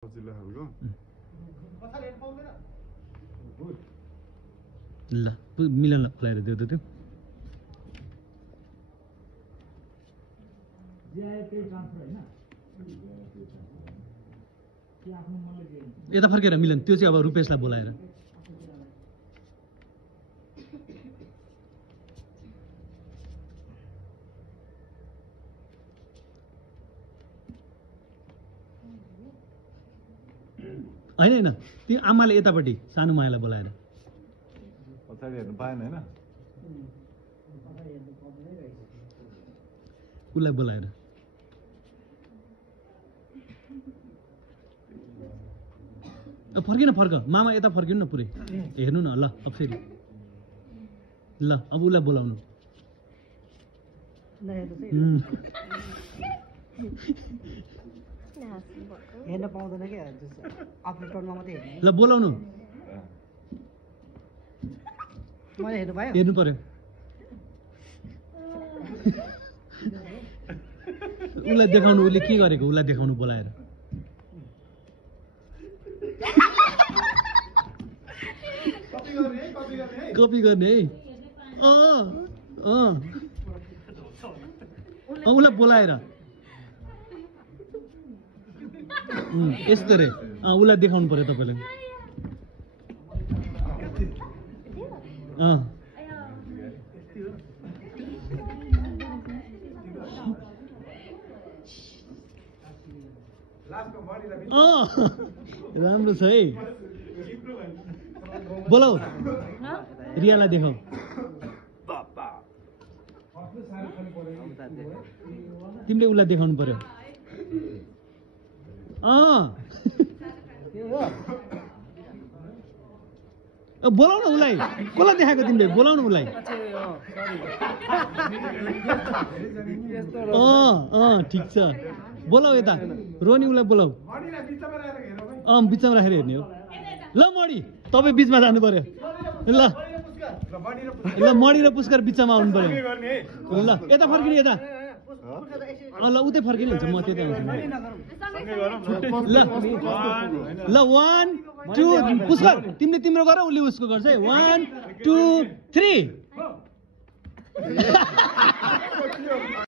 जिल्लाहरुको ल मिलन लगाएर दियो त त्यो यता फर्केर मिलन त्यो चाहिँ अब रुपेशलाई बोलाएर हैन हैन त्यो आमाले यतापट्टि सानो मायालाई बोलाएर पछाडि हेर्नु पाएन हैन उसलाई बोलाएर फर्किन फर्क मामा यता फर्किनु न पुरै हेर्नु न ल अब फेरि ल अब उसलाई बोलाउनु हेर्न पाउँदैन के आफ्नो टर्नमा मात्रै हेर्ने ल बोलाउनु मैले हेर्नु पायो हेर्नु पर्यो उसलाई देखाउनु उसले के गरेको उसलाई देखाउनु बोलाएर कपी गर्ने है उसलाई बोलाएर यस्तो रे उसलाई देखाउनु पर्यो तपाईँले राम्रो छ है बोलाऊ रियालाई देखाऊ तिमीले उसलाई देखाउनु पर्यो बोलाउन उसलाई कसलाई देखाएको तिमीले बोलाउनु उसलाई ठिक छ बोलाऊ यता रोनी उसलाई बोलाऊ बिचमा राखेर हेर्ने हो ल मणि तपाईँ बिचमा जानु पर्यो ल ल मणि र पुस्कर बिचमा आउनु पर्यो ल यता फर्किने यता ल उतै फर्किने हुन्छ म त्यतै आउँछु ल 1 2 पुस्कर तिमीले तिम्रो गर उसले उसको गर्छ है 1 2 3